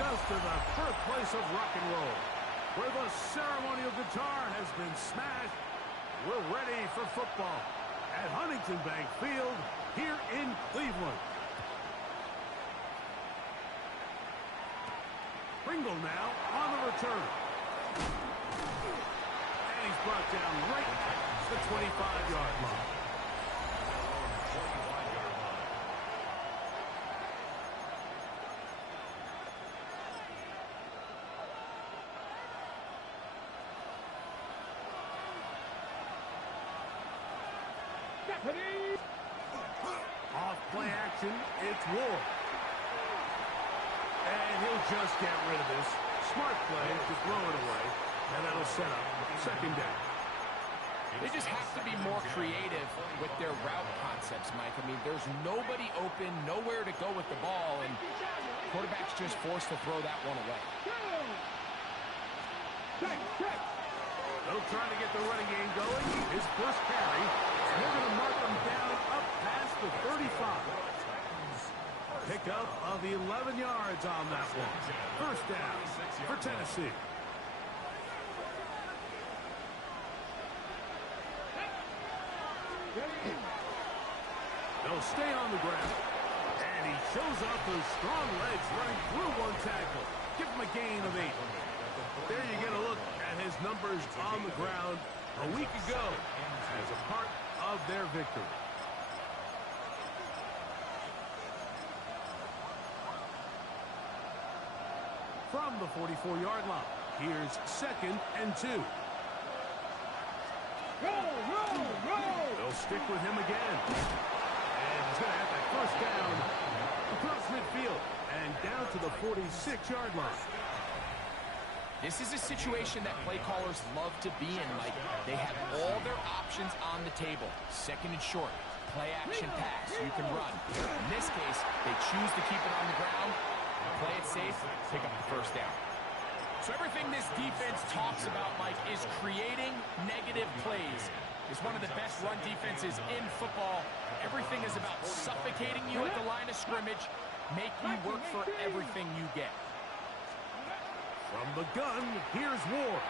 us to the birthplace of rock and roll, where the ceremonial guitar has been smashed. We're ready for football at Huntington Bank Field here in Cleveland. Pringle now on the return. And he's brought down right at the 25-yard line. Off play action, it's Ward. And he'll just get rid of this. Smart play to throw it away. And that'll set up second down. They just have to be more creative with their route concepts, Mike. I mean, there's nobody open, nowhere to go with the ball, and quarterback's just forced to throw that one away. They'll try to get the running game going. His first carry. And they're going to mark him down up past the 35. Pickup of 11 yards on that one. First down for Tennessee. They'll stay on the ground. And he shows off those strong legs running through one tackle. Give him a gain of 8. There you get a look at his numbers on the ground a week ago as a part of their victory. From the 44-yard line, here's 2nd and 2. They'll stick with him again. And he's going to have that first down across midfield and down to the 46-yard line. This is a situation that play callers love to be in, Mike. They have all their options on the table. Second and short, play action pass. You can run. In this case, they choose to keep it on the ground, play it safe, pick up the first down. So everything this defense talks about, Mike, is creating negative plays. It's one of the best run defenses in football. Everything is about suffocating you at the line of scrimmage, make you work for everything you get. From the gun, here's Ward.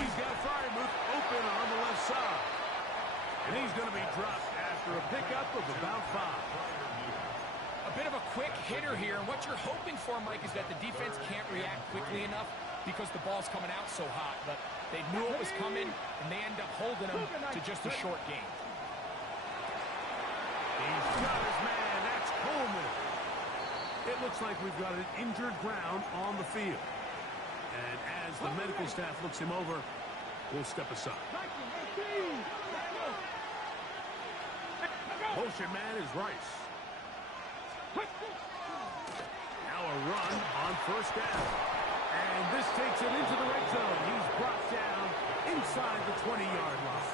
He's got Freiermuth open on the left side. And he's going to be dropped after a pickup of about 5. A bit of a quick hitter here. And what you're hoping for, Mike, is that the defense can't react quickly enough because the ball's coming out so hot. But they knew it was coming, and they end up holding them to just a short gain. He's got his man. That's Coleman. It looks like we've got an injured Brown on the field. And as the medical staff looks him over, we'll step aside. Motion man is Rice. Now a run on first down. And this takes it into the red zone. He's brought down inside the 20-yard line.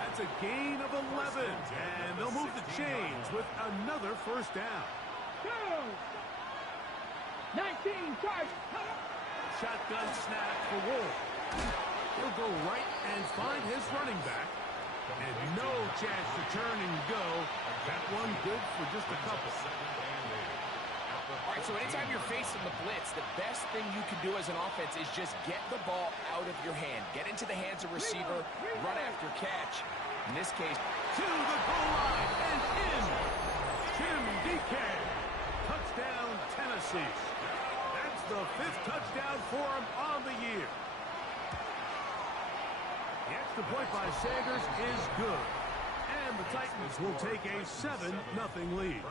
That's a gain of 11. And they'll move the chains with another first down. 19 charge. Shotgun snap for Wolf. He'll go right and find his running back. And no chance to turn and go. That one good for just a couple. All right, so anytime you're facing the blitz, the best thing you can do as an offense is just get the ball out of your hand. Get into the hands of receiver, run after catch. In this case, to the goal line and in. Tim DK. Touchdown, Tennessee. That's the 5th touchdown for him on the year. The extra point by Sanders is good. And the Titans will take a 7-0 lead.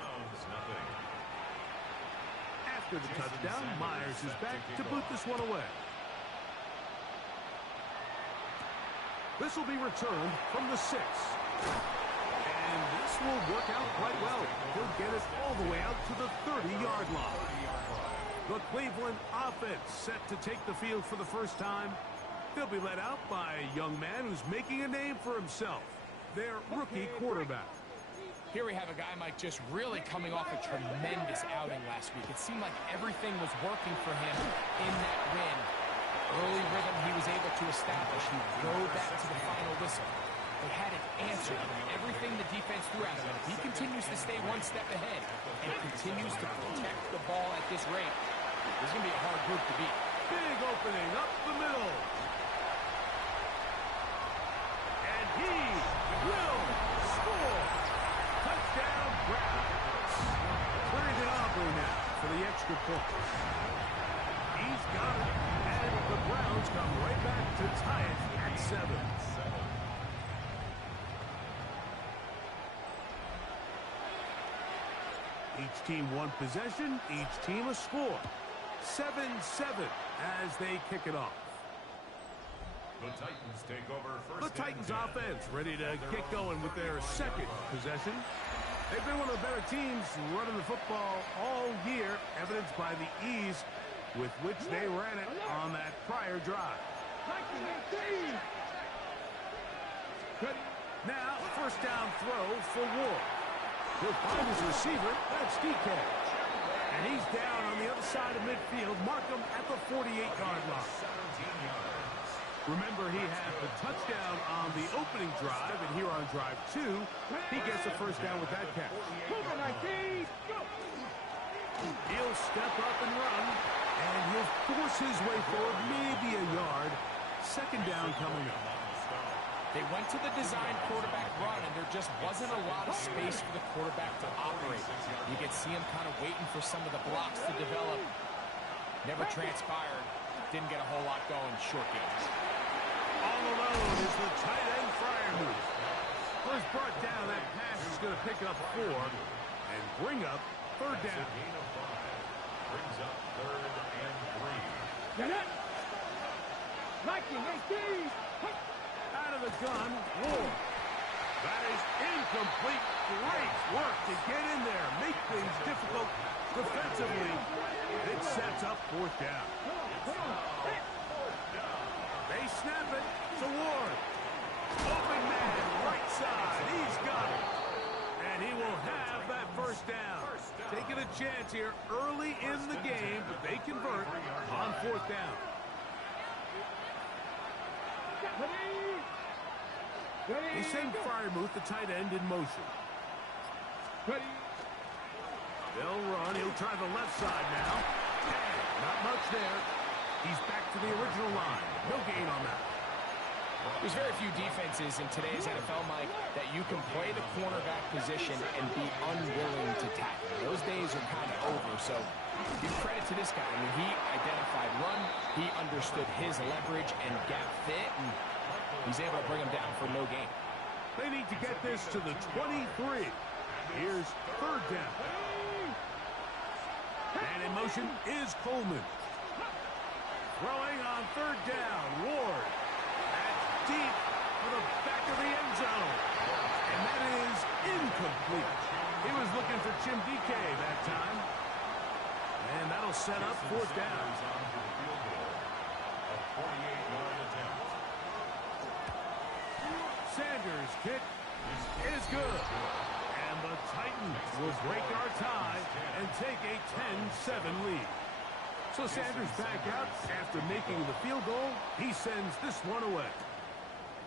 After the touchdown, Myers is back to boot this one away. This will be returned from the 6. And this will work out quite well. He'll get it all the way out to the 30-yard line. The Cleveland offense set to take the field for the first time. They'll be led out by a young man who's making a name for himself, their rookie quarterback. Here we have a guy, Mike, just really coming off a tremendous outing last week. It seemed like everything was working for him in that win. Early rhythm he was able to establish. He rode that to the final whistle. They had an answer for everything the defense threw at him. If he continues to stay one step ahead and continues to protect the ball at this rate, this is going to be a hard group to beat. Big opening up the middle. And he will score. Touchdown, Browns. Clearing it Aubrey now for the extra point. He's got it. And the Browns come right back to tie it at 7. Each team one possession, each team a score. 7-7 as they kick it off. The Titans take over first. The Titans offense ready to get going with their second possession. They've been one of the better teams running the football all year, evidenced by the ease with which they ran it on that prior drive. Now, first down throw for Ward. He'll find his receiver. That's DK. And he's down on the other side of midfield. Mark him at the 48-yard line. Remember, he had the touchdown on the opening drive, and here on drive 2, he gets a first down with that catch. He'll step up and run, and he'll force his way forward, maybe a yard. Second down coming up. They went to the design quarterback run, and there just wasn't a lot of space for the quarterback to operate. You could see him kind of waiting for some of the blocks to develop. Never transpired. Didn't get a whole lot going. Short games. All alone is the tight end Freiermuth. First brought down, that pass is going to pick up 4 and bring up third down. Brings up 3rd and 3. Out of the gun, Ward. That is incomplete. Great work to get in there. Make things difficult defensively. It sets up 4th down. They snap it to Ward. Open man, right side. He's got it. And he will have that first down. Taking a chance here early in the game, but they convert on 4th down. They send Freiermuth, the tight end, in motion. They'll run. He'll try the left side now. Not much there. He's back to the original line. No gain on that. There's very few defenses in today's NFL, Mike, that you can play the cornerback position and be unwilling to tackle. Those days are kind of over, so give credit to this guy. I mean, he identified run, he understood his leverage and gap fit, and he's able to bring him down for no gain. They need to get this to the 23. Here's third down. And in motion is Coleman. Throwing on third down, Ward. That's deep for the back of the end zone. And that is incomplete. He was looking for Jim DK that time. And that'll set up 4th down. Sanders' kick is good. And the Titans will break our tie and take a 10-7 lead. So Sanders back out after making the field goal. He sends this one away.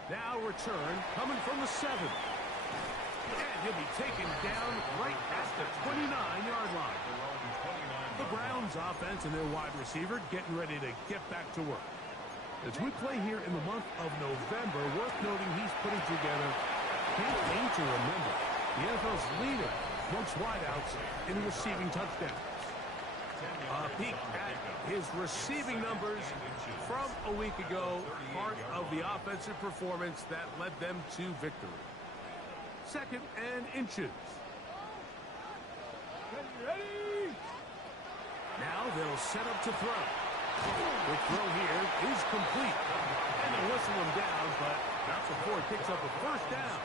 Now return coming from the 7. And he'll be taken down right at the 29-yard line. The Browns offense and their wide receiver getting ready to get back to work. As we play here in the month of November, worth noting he's putting together a campaign to remember. The NFL's leader amongst wideouts in receiving touchdowns. A peek at his receiving numbers from a week ago, part of the offensive performance that led them to victory. 2nd and inches. Now they'll set up to throw. The throw here is complete. And they'll whistle him down, but not before he picks up a first down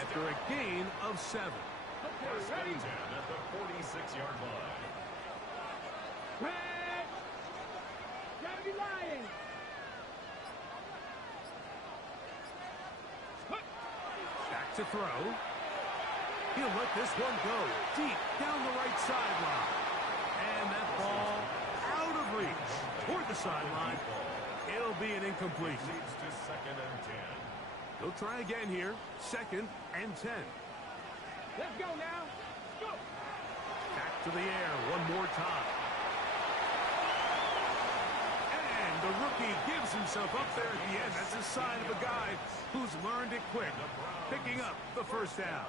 after a gain of 7. First and 10 at the 46-yard line. Back to throw. He'll let this one go deep down the right sideline. And that ball out of reach toward the sideline. It'll be an incomplete. Leads to 2nd and 10. They'll try again here. 2nd and 10. Let's go now. Go. Back to the air one more time. And the rookie gives himself up there at the end. That's a sign of a guy who's learned it quick, picking up the first down.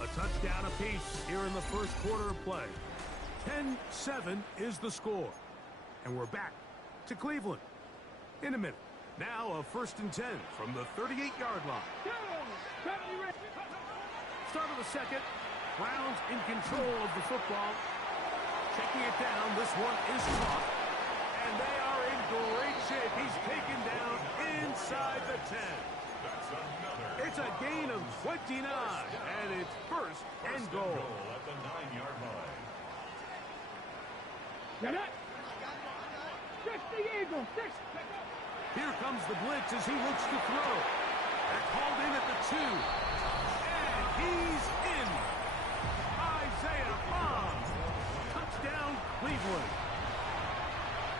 A touchdown apiece here in the first quarter of play. 10-7 is the score. And we're back to Cleveland in a minute. Now a 1st and 10 from the 38-yard line. Start of the second. Browns in control of the football. Checking it down. This one is caught. And they are in great shape. He's taken down inside the 10. It's a gain of 29. And it's 1st and goal. At the 9-yard line. Get it. 60 Eagles. 6. Here comes the blitz as he looks to throw. They're called in at the 2. And he's in. Isaiah Bond. Touchdown, Cleveland.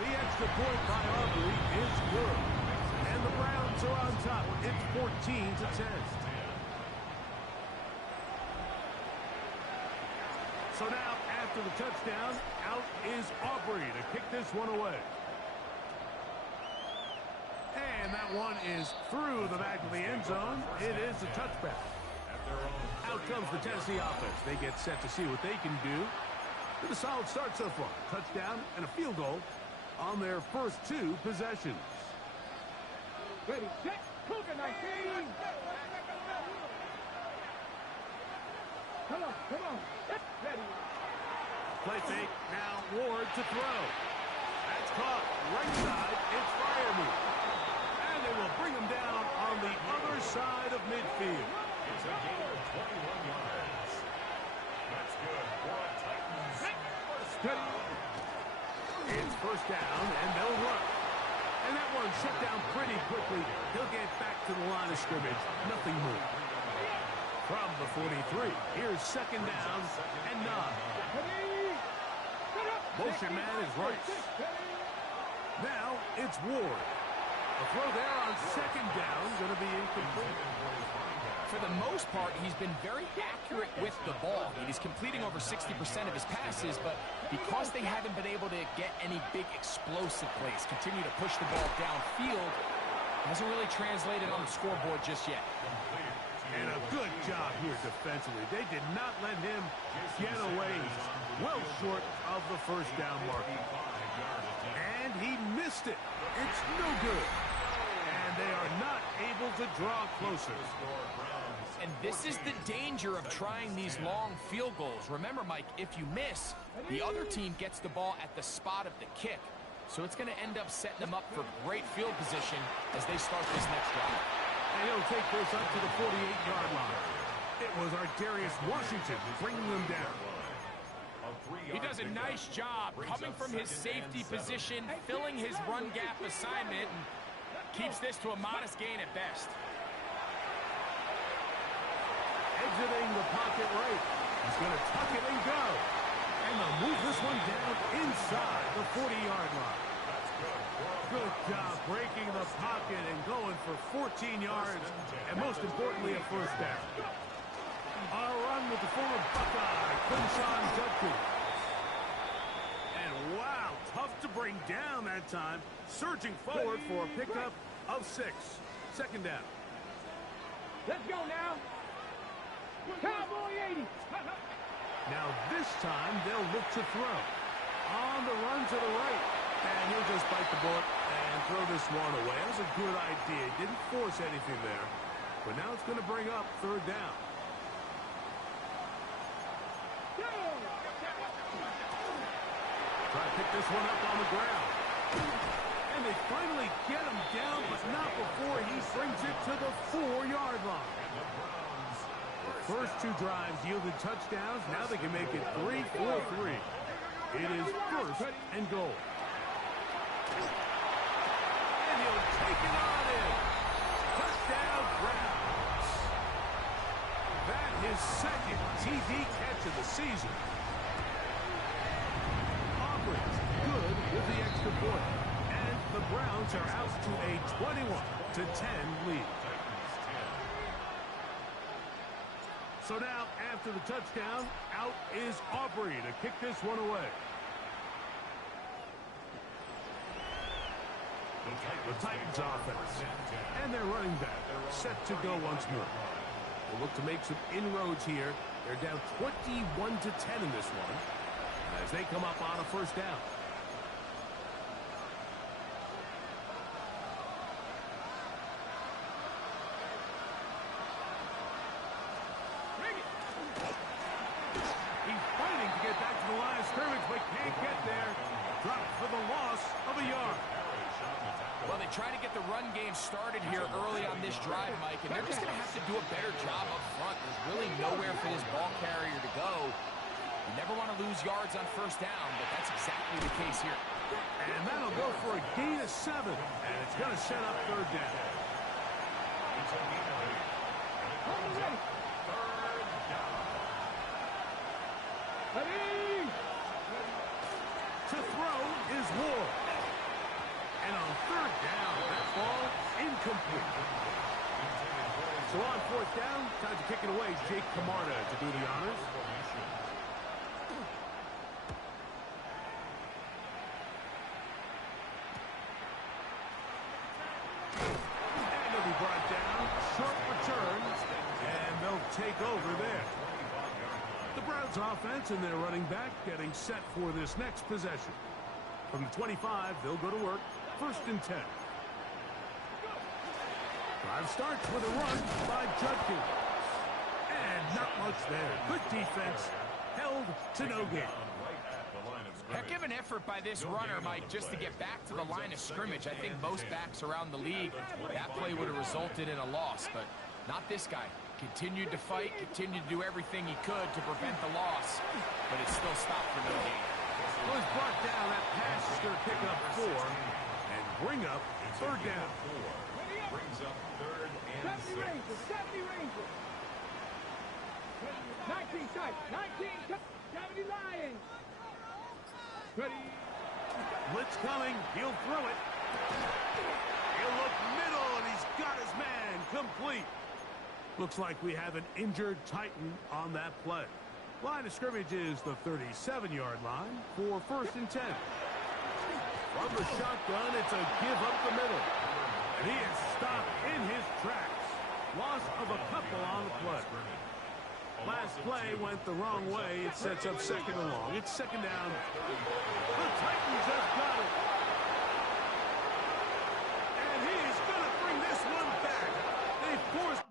The extra point by Aubrey is good. And the Browns are on top. It's 14-10. So now, after the touchdown, out is Aubrey to kick this one away. And that one is through the back of the end zone. It is a touchback. Out comes the Tennessee offense. They get set to see what they can do. With a solid start so far. Touchdown and a field goal on their first 2 possessions. Ready, set, Cougar 19. Come on. Ready. Play fake. Now Ward to throw. That's caught. Right side. It's Firemove. And they will bring him down on the other side of midfield. It's a gain of 21 yards. That's good for a Titans. It's 1st down, and they'll run. And that one shut down pretty quickly. He'll get back to the line of scrimmage. Nothing more. From the 43, here's 2nd down and 9. Motion man is Rice. Now it's Ward. A throw there on 2nd down, going to be incomplete. For the most part, he's been very accurate with the ball. He's completing over 60% of his passes, but because they haven't been able to get any big explosive plays, continue to push the ball downfield, hasn't really translated on the scoreboard just yet. And a good job here defensively. They did not let him get away. Well short of the 1st down mark. And he missed it. It's no good. And they are not able to draw closer. And this is the danger of trying these long field goals. Remember, Mike, if you miss, the other team gets the ball at the spot of the kick. So it's going to end up setting them up for great field position as they start this next drive. And he'll take this up to the 48-yard line. It was Darius Washington bringing them down. He does a nice job coming from his safety position, filling his run gap assignment, and keeps this to a modest gain at best. Exiting the pocket right. He's going to tuck it and go. And they'll move this one down inside the 40-yard line. Good job breaking the pocket and going for 14 yards, and most importantly, a 1st down. On a run with the former Buckeye, Quinshon Judkins. And wow, tough to bring down that time. Surging forward for a pickup of 6. 2nd down. Let's go now. Cowboy 80. Now this time they'll look to throw. On the run to the right. And he'll just bite the bullet and throw this one away. That was a good idea. Didn't force anything there. But now it's going to bring up 3rd down. Try to pick this one up on the ground. And they finally get him down, but not before he brings it to the 4-yard line. The first 2 drives yielded touchdowns. Now they can make it 3-4-3. It is 1st and goal. And he'll take it on in. Touchdown, Browns. That is 2nd TD catch of the season. Auburn's good with the extra point. And the Browns are out to a 21-10 lead. So now, after the touchdown, out is Aubrey to kick this one away. The Titans offense. And their running back set to go once more. They'll look to make some inroads here. They're down 21-10 in this one as they come up on a first down. He's fighting to get back to the line of scrimmage, but can't get there. Dropped for the loss of a yard. Well, they try to get the run game started here early on this drive, Mike, and they're just going to have to do a better job up front. There's really nowhere for this ball carrier to go. You never want to lose yards on first down, but that's exactly the case here. And that'll go for a gain of 7, and it's going to set up third down. To throw is Ward. And on third down, that ball incomplete. So on fourth down, time to kick it away. Jake Camarda to do the honors. And he'll be brought down. Short return. And they'll take over there. The Browns offense and their running back getting set for this next possession. From the 25, they'll go to work. First and 10. Drive starts with a run by Judkins. And not much there. Good defense. Held to no gain. Heck of an effort by this runner, Mike, just to get back to the line of scrimmage. I think most backs around the league, that play would have resulted in a loss, but not this guy. Continued to fight, continued to do everything he could to prevent the loss, but it still stopped for no gain. Was brought down. That pass is going to pick up 4 and bring up third down. Brings up third and 70 Rangers, 70 Rangers. 19 Titans, 19 70 Lions. Ready. Blitz coming. He'll throw it. He'll look middle, and he's got his man complete. Looks like we have an injured Titan on that play. Line of scrimmage is the 37-yard line for first and 10. From the shotgun, it's a give up the middle. And he is stopped in his tracks. Loss of a couple on the play. Last play went the wrong way. It sets up second and long. It's second down. The Titans have got it. And he is going to bring this one back. They forced.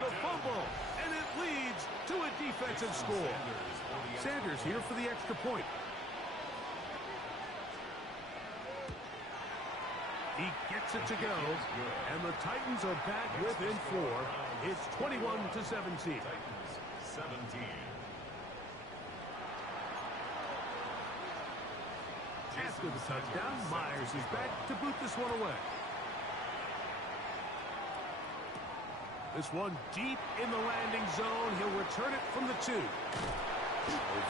The fumble, and it leads to a defensive score. Sanders here for the extra point. He gets it to go, and the Titans are back within 4. It's 21-17. 17. After the touchdown, Myers is back to boot this one away. This one deep in the landing zone. He'll return it from the 2. A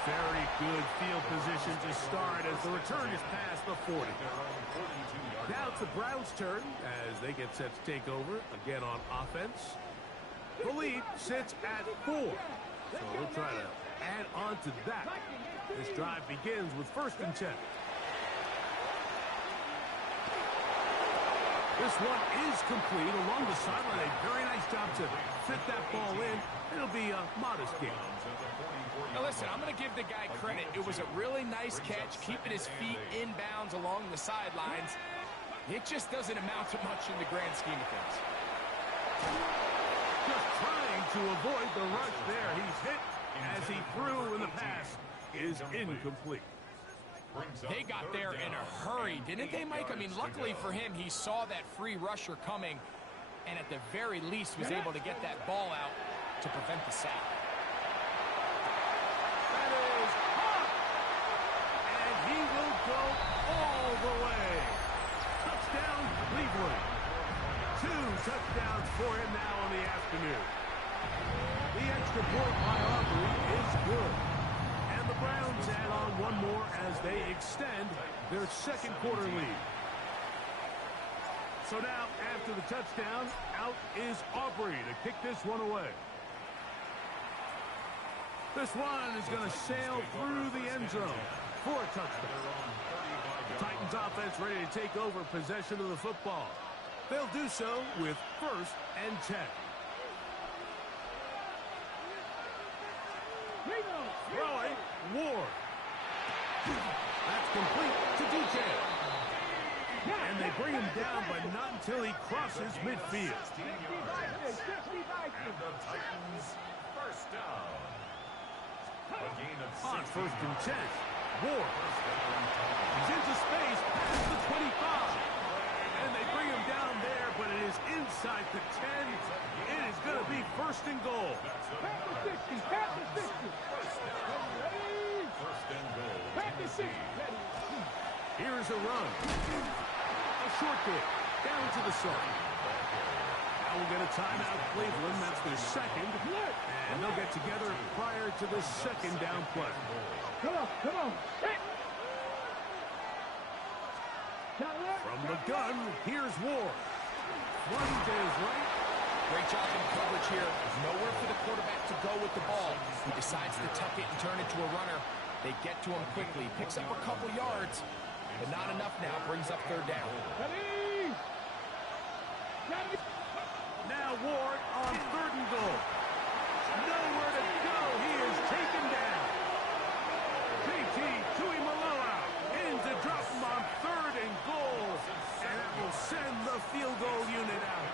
very good field position to start as the return is past the 40. Now it's the Browns' turn as they get set to take over again on offense. The lead sits at 4. So we'll try to add on to that. This drive begins with first and 10. This one is complete along the sideline. A very nice job to fit that ball in. It'll be a modest gain. Now listen, I'm going to give the guy credit. It was a really nice catch, keeping his feet inbounds along the sidelines. It just doesn't amount to much in the grand scheme of things. Just trying to avoid the rush there. He's hit as he threw, and the pass is incomplete. They got there in a hurry, didn't they, Mike? I mean, luckily for him, he saw that free rusher coming, and at the very least was able to get that ball out to prevent the sack. That is hot! And he will go all the way. Touchdown, Cleveland. 2 touchdowns for him now on the afternoon. The extra point by Aubrey is good. And the Browns add on one more as they extend their second quarter lead. So now, after the touchdown, out is Aubrey to kick this one away. This one is going to sail through the end zone for a touchdown. The Titans offense ready to take over possession of the football. They'll do so with 1st and 10. Throwing, Ward. That's complete to DJ. And they bring him down, but not until he crosses midfield. And the Titans first down. A gain of 6 On 1st and 10, Ward. He's into space past the 25. And they bring him down there, but it is inside the 10. It is going to be 1st and goal. Pass the 60, pass the 60. First and goal. Pass the 60. Here's a run. A short kick. Down to the side. Now we'll get a timeout, Cleveland. That's their second. And they'll get together prior to the second down play. Come on, come on. From the gun, here's Ward. One to his right. Great job in coverage here. Nowhere for the quarterback to go with the ball. He decides to tuck it and turn it to a runner. They get to him quickly. Picks up a couple yards, but not enough now. Brings up 3rd down. Now Ward on 3rd and goal. Nowhere to go. He is taken down. JT Tuimoloau in to drop him on 3rd and goal. And that will send the field goal unit out.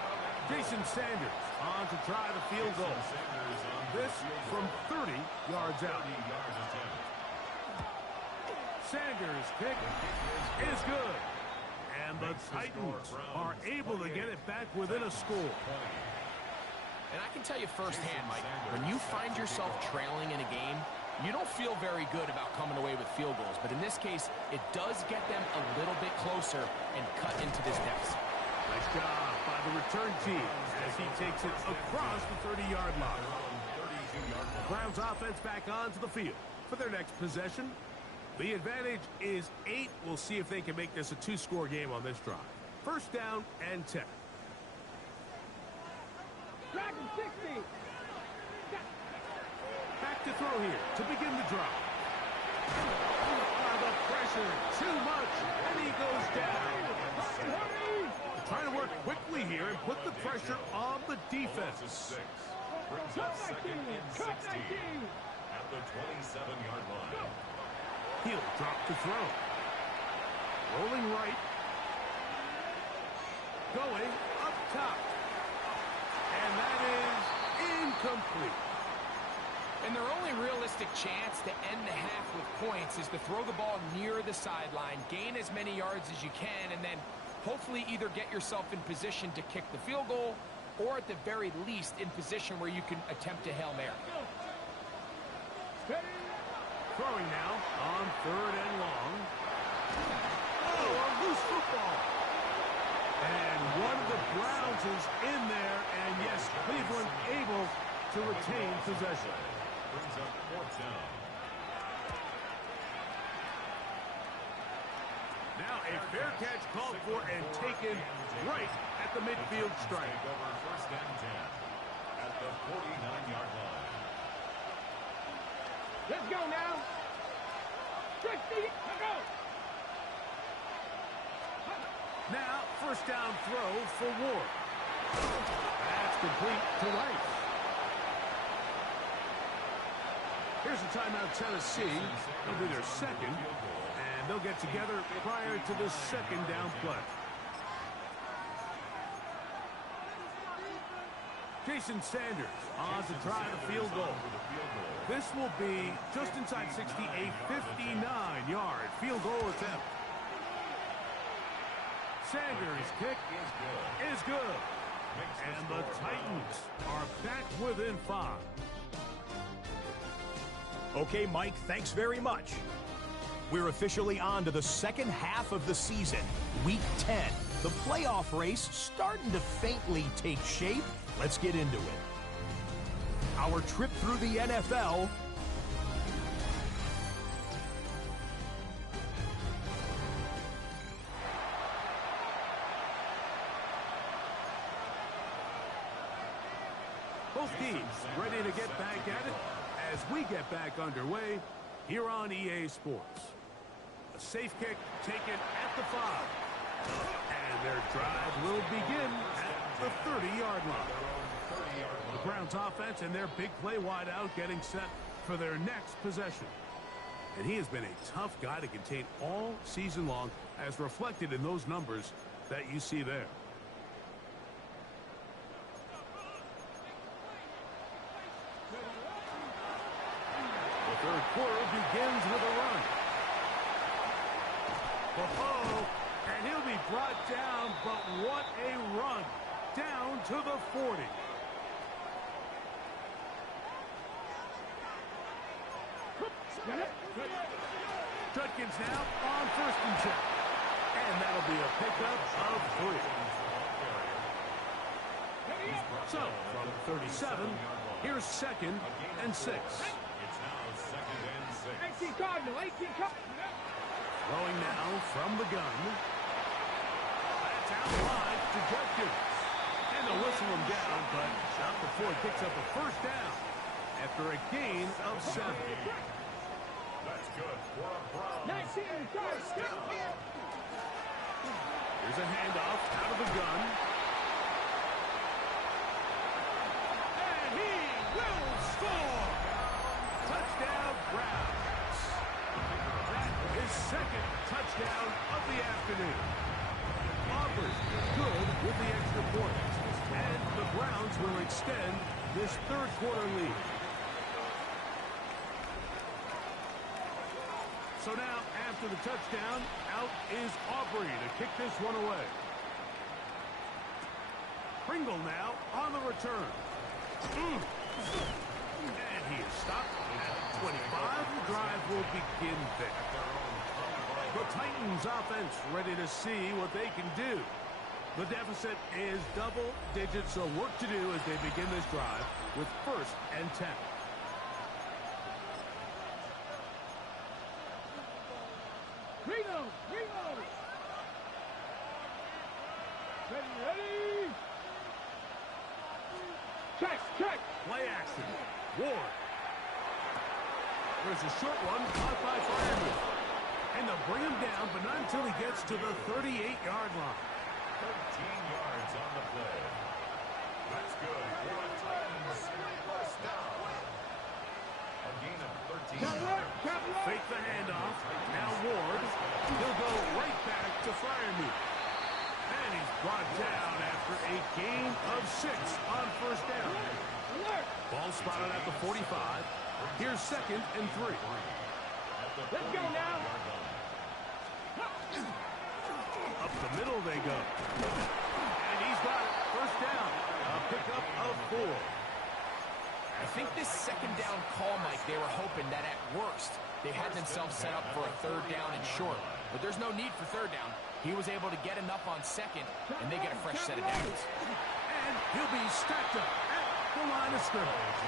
Jason Sanders on to try the field goal. This from 30 yards out. Sanders' kick is good. And the Titans are able to get it back within a score. And I can tell you firsthand, Mike, when you find yourself trailing in a game, you don't feel very good about coming away with field goals. But in this case, it does get them a little bit closer and cut into this deficit. Nice job by the return team as he takes it across the 30-yard line. Browns offense back onto the field for their next possession. The advantage is 8. We'll see if they can make this a 2-score game on this drive. 1st down and 10. Dragon 60. Back to throw here to begin the drive. The pressure, too much, and he goes down. Trying to work quickly here and put the pressure on the defense. Brings up 2nd and 16 at the 27-yard line. He'll drop the throw. Rolling right. Going up top. And that is incomplete. And their only realistic chance to end the half with points is to throw the ball near the sideline, gain as many yards as you can, and then hopefully either get yourself in position to kick the field goal or at the very least in position where you can attempt a Hail Mary. Throwing now on 3rd and long. Oh, a loose football. And one of the Browns is in there, and yes, Cleveland able to retain possession. Brings up 4th down. Now a fair catch called for and taken right at the midfield stripe. Take over 1st and 10 at the 49-yard line. Let's go now. 60, go. Now, 1st down throw for Ward. That's complete to Rice. Here's a timeout, Tennessee. It'll be their second, and they'll get together prior to the 2nd down play. Jason Sanders on to try the field goal. This will be just inside 60, a 59-yard field goal attempt. Sanders' kick is good. And the Titans are back within 5. Okay, Mike, thanks very much. We're officially on to the second half of the season, Week 10. The playoff race starting to faintly take shape. Let's get into it. Our trip through the NFL. Both teams ready to get back at it as we get back underway here on EA Sports. A safe kick taken at the 5. And their drive will begin at the 30-yard line. The Browns offense and their big play wideout getting set for their next possession. And he has been a tough guy to contain all season long, as reflected in those numbers that you see there. The third quarter begins with a run. And he'll be brought down, but what a run. Down to the 40. Judkins now on 1st and 10. And that'll be a pickup of 3. So, from 37, here's 2nd and 6. It's now 2nd and 6. 18 Cardinal, 18 Cardinal. Throwing now from the gun. That's out wide to Judkins. And they'll whistle him down, but not before he picks up a 1st down after a gain of 7. That's good for a Browns. 19 Cardinal. Here's a handoff out of the gun. And he will score! Touchdown, Browns. That is 2nd touchdown of the afternoon. Auburn good with the extra point. And the Browns will extend this 3rd quarter lead. So now, after the touchdown, out is Aubrey to kick this one away. Pringle now on the return. And he is stopped at 25. The drive will begin there. The Titans offense ready to see what they can do. The deficit is double digits, so work to do as they begin this drive with 1st and 10. Reno. Ready. Check. Play action. Ward. There's a short one caught by Fireman. And they'll bring him down, but not until he gets to the 38-yard line. 13 yards on the play. That's good for the Titans. 1st down. A gain of 13 yards. Fake the handoff. Now Ward. He'll go right back to Fireman. And he's brought down after a gain of 6 on 1st down. Ball spotted at the 45. Here's 2nd and 3. Let's go now. Up the middle they go. And he's got it. 1st down. A pickup of 4. I think this 2nd down call, Mike, they were hoping that at worst they had themselves set up for a 3rd down and short. But there's no need for 3rd down. He was able to get enough on 2nd, and they get a fresh set of downs. And he'll be stacked up at the line of scrimmage.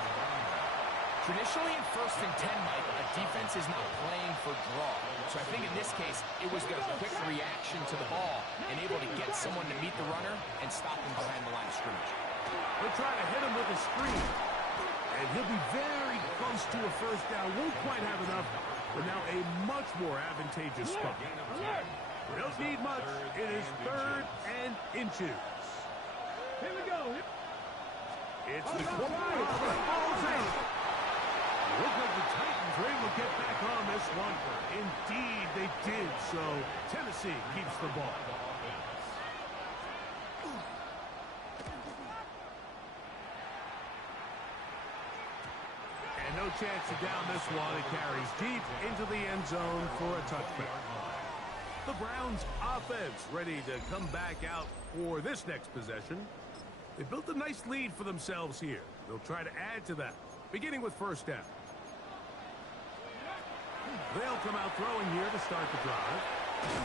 Traditionally in 1st and 10, Mike, a defense is not playing for draw. So I think in this case, it was their quick reaction to the ball and able to get someone to meet the runner and stop him behind the line of scrimmage. They'll try to hit him with a screen. And he'll be very close to a 1st down. Won't quite have enough, but now a much more advantageous spot. We don't need much. It is 3rd and inches. Here we go. It's the quarterback. Ball's in. Look like the Titans were able to get back on this one. Indeed, they did. So Tennessee keeps the ball. And no chance to down this one. It carries deep into the end zone for a touchback. The Browns offense ready to come back out for this next possession. They built a nice lead for themselves here. They'll try to add to that, beginning with first down. They'll come out throwing here to start the drive.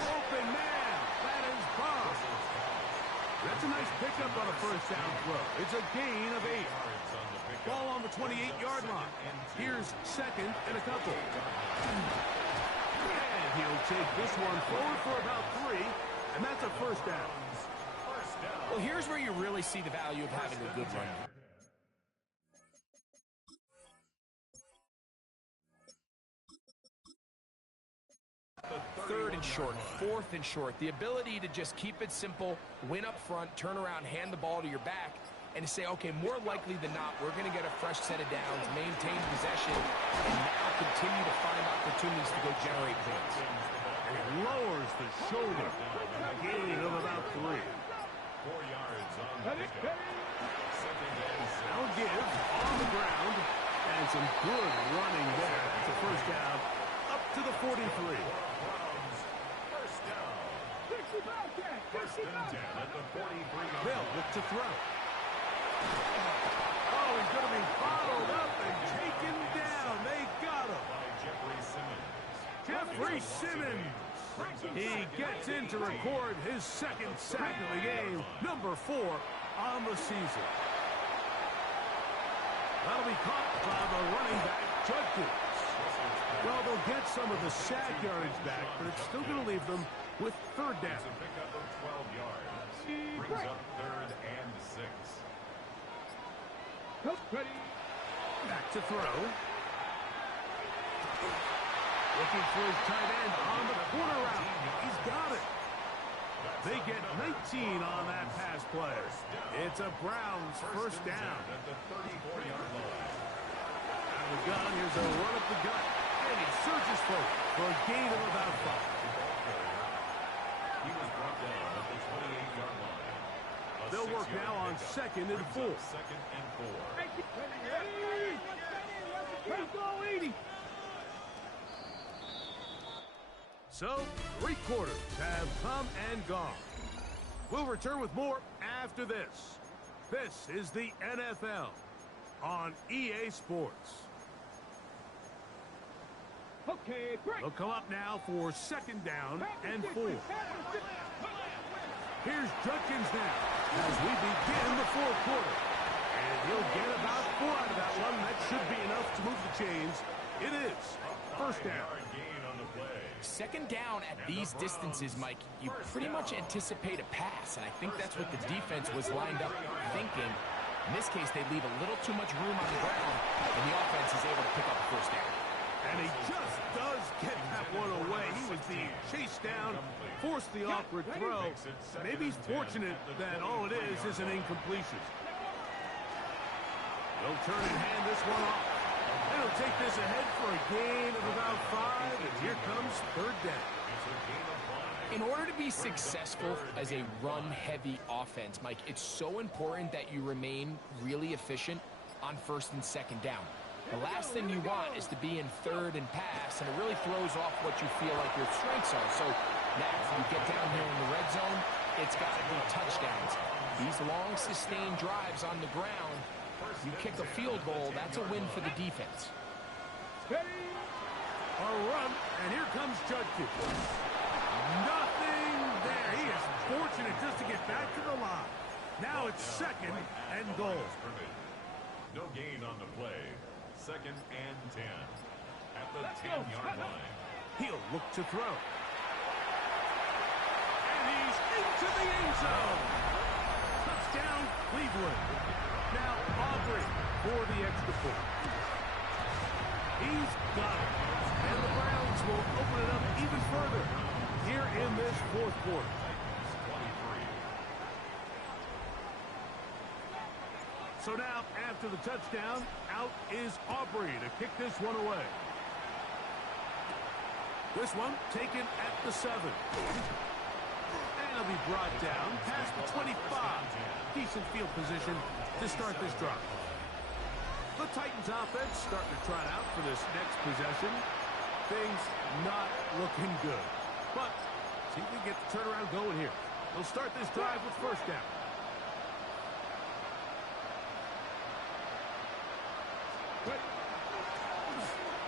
Open man! That is Bob. That's a nice pickup on a first down throw. It's a gain of 8. Ball on the 28-yard line. Here's second and a couple. And he'll take this one forward for about 3, and that's a first down. Well, here's where you really see the value of having a good run. Third and short, fourth and short. The ability to just keep it simple, win up front, turn around, hand the ball to your back, and to say, okay, more likely than not, we're going to get a fresh set of downs, maintain possession, and now continue to find opportunities to go generate points. And it lowers the shoulder. A gain of about 3. 4 yards on the pickup. Now give on the ground, and some good running there. That's a first down up to the 43. First down. 60 back there. 60 back. At the 43-yard They'll look to throw. Oh, he's going to be followed up and taken down. They got him. by Jeffrey Simmons. Jeffrey Simmons. He gets in to record his second sack of the game, number 4 on the season. That'll be caught by the running back, Judkins. Well, they'll get some of the sack yardage back, but it's still going to leave them with third down. It's a pickup of 12 yards. Brings up third and 6. Ready. Back to throw. Looking for his tight end on the corner route. He's got it. They get 19 on that pass play. It's a Browns first down. At the 34-yard line. Out of the gun, here's a run up the gut. And he surges forward for a gain of about 5. He was brought down at the 28-yard line. They'll work now on second and 4. Second and 4. Ready. Let's go 80. So, 3 quarters have come and gone. We'll return with more after this. This is the NFL on EA Sports. Okay, break. They'll come up now for second down and 4. Here's Judkins now as we begin the 4th quarter. And he'll get about 4 out of that one. That should be enough to move the chains. It is first down. Gain on the play. Second down at these distances, Mike, you pretty much anticipate a pass, and I think that's what the defense was lined up thinking. In this case, they leave a little too much room on the ground, and the offense is able to pick up the first down. And he just does get that one away. He was being chased down, forced the awkward throw. Maybe he's fortunate that all it is an incompletion. They'll turn and hand this one off. And he'll take this ahead for a gain of about 5, and here comes third down. In order to be successful as a run-heavy offense, Mike, it's so important that you remain really efficient on first and second down. The last thing you want is to be in third and pass, and it really throws off what you feel like your strengths are. So now if you get down here in the red zone, it's got to be touchdowns. These long, sustained drives on the ground, you kick a field goal, that's a win for the defense. Ready. A run, and here comes Judkins. Nothing there. He is fortunate just to get back to the line. Now it's second and goal. No gain on the play. Second and 10. At the 10-yard line. He'll look to throw. And he's into the end zone. Touchdown, Cleveland. Now Aubrey for the extra point. He's got it. And the Browns will open it up even further here in this 4th quarter. 23. So now, after the touchdown, out is Aubrey to kick this one away. This one taken at the 7. And he'll be brought down past the 25. Decent field position to start this drive. The Titans offense starting to trot out for this next possession. Things not looking good. But see if we get the turnaround going here. They'll start this drive with first down.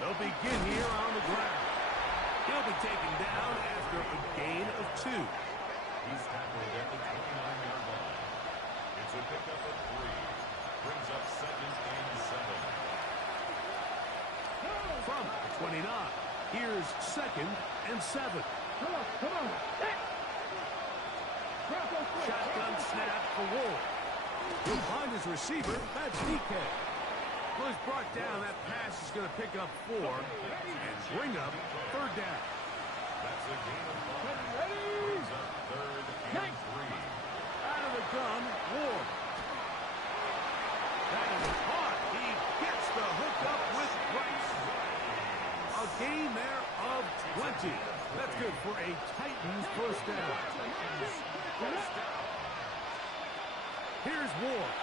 They'll begin here on the ground. He'll be taken down after a gain of 2. He's tackled at the 29-yard line. It's a pickup of 3. Brings up 2nd and 7. From the 29, here's 2nd and 7. Come on. Shotgun snap for Ward. He'll find his receiver. That's DK. Well, he's brought down. That pass is going to pick up 4 and bring up 3rd down. That's a gain of 5. Ready? Brings up 3rd and 3. Out of the gun, Ward. That is caught. He gets the hook up with Rice. A gain there of 20. That's good for a Titans first down. Here's Ward.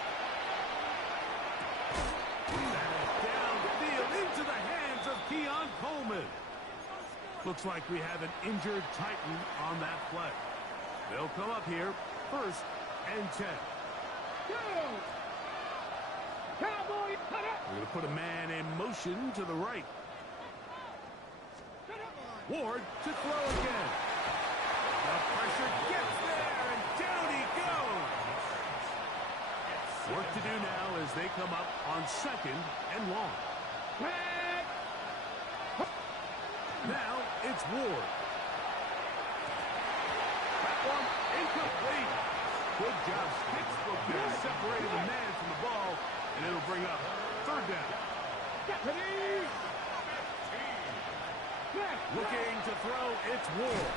Downfield into the hands of Keon Coleman. Looks like we have an injured Titan on that play. They'll come up here, 1st and 10. Cowboy, cut it! We're going to put a man in motion to the right. Ward to throw again. The pressure gets there, and down he goes. Work to do now as they come up on 2nd and long. Now it's Ward. That one incomplete. Good job. Sticks separated the man from the ball, and it'll bring up 3rd down. Looking to throw, it's Ward.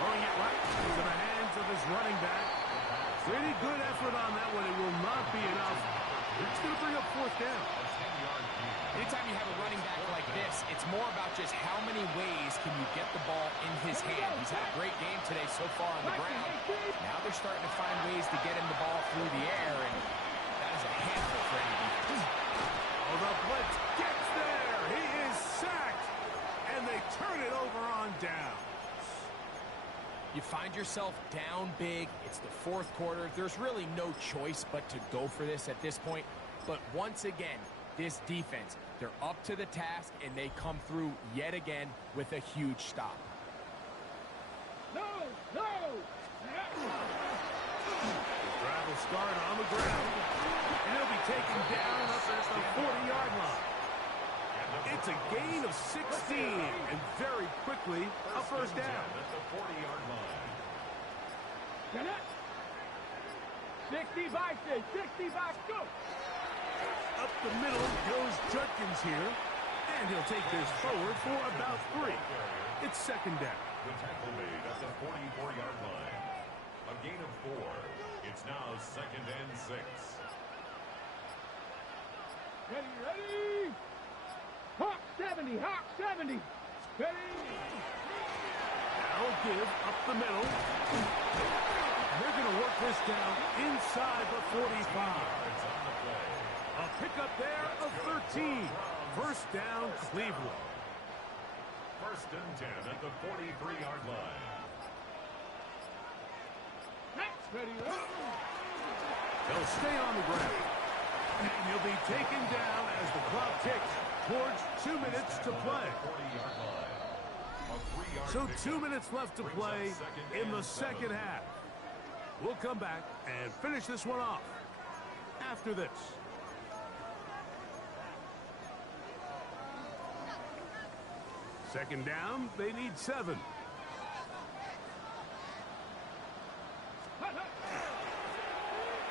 Throwing it right into the hands of his running back. Pretty good effort on that one. It will not be enough. It's going to bring up 4th down. Anytime you have a running back like this, it's more about just how many ways can you get the ball in his hand. He's had a great game today so far on the ground. Now they're starting to find ways to get him the ball through the air, and that is a handful for any defense. Oh, the blitz gets there. He is sacked, and they turn it over on down. You find yourself down big. It's the 4th quarter. There's really no choice but to go for this at this point. But once again, this defense, they're up to the task, and they come through yet again with a huge stop. No! Drive will start on the ground, and he'll be taken down up at the 40-yard line. It's a gain of 16, and very quickly, a 1st down. At the 40-yard line. 60 by 6, 60 by 2. Up the middle goes Judkins here, and he'll take this forward for about 3. It's 2nd down. The tackle made at the 44-yard line. A gain of 4. It's now 2nd and 6. Ready? Hawk 70, Hawk 70. Ready? Now a give up the middle. They're going to work this down inside the 45. A pickup there of 13. 1st down, Cleveland. 1st and 10 at the 43-yard line. Ready? They'll stay on the ground. And he'll be taken down as the clock ticks towards 2 minutes to play. 40-yard line. A 3-yard So pickup 2 minutes left to brings play up 2nd in the and 7. second half. We'll come back and finish this one off after this. Second down, they need 7.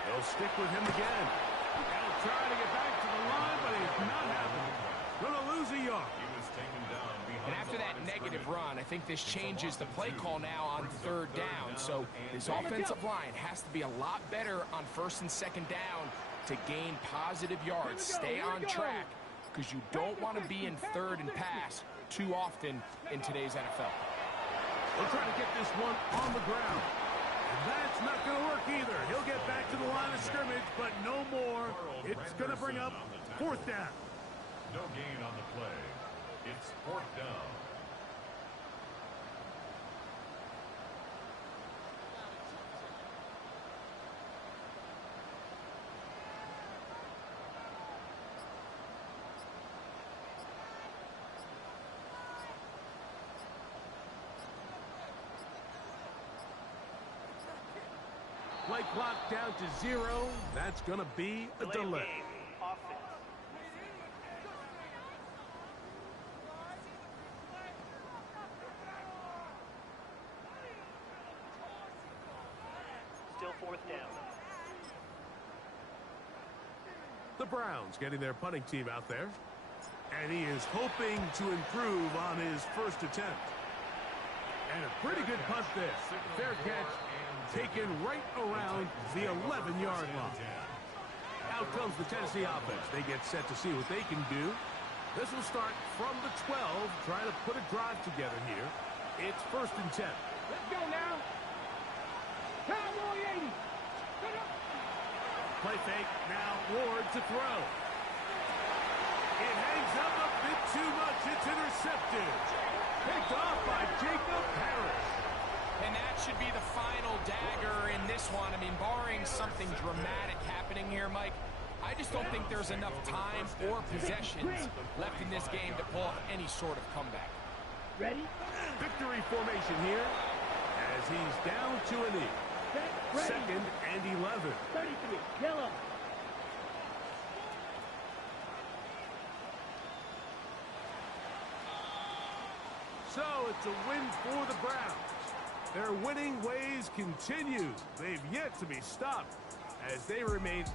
They'll stick with him again. They'll try to get back to the line, but he's not happening. Going to lose a yard. He was taken down behind And after the that line of negative scrimmage. run, I think this changes the play call now on 3rd down. So this offensive line has to be a lot better on 1st and 2nd down to gain positive yards. Stay on track, because you don't want to be in 3rd and pass too often in today's NFL. They'll try to get this one on the ground. And that's not going to work either. He'll get back to the line of scrimmage, but no more. It's going to bring up 4th down. No gain on the play. It's 4th down. Play clock down to 0. That's going to be a delay. Still fourth down. The Browns getting their punting team out there. And he is hoping to improve on his first attempt. And a pretty good punt there. Fair catch taken right around the 11-yard line. Out comes the Tennessee offense. They get set to see what they can do. This will start from the 12, trying to put a drive together here. It's 1st and 10. Let's go now. Cowboy 80. Play fake. Now Ward to throw. It hangs up a bit too much. It's intercepted. Picked off by Jacob Harris. And that should be the final dagger in this one. I mean, barring something dramatic happening here, Mike, I just don't think there's enough time or possessions left in this game to pull off any sort of comeback. Ready? Victory formation here as he's down to a knee. Ready. 2nd and 11. 33. Yellow. So it's a win for the Browns. Their winning ways continue. They've yet to be stopped as they remain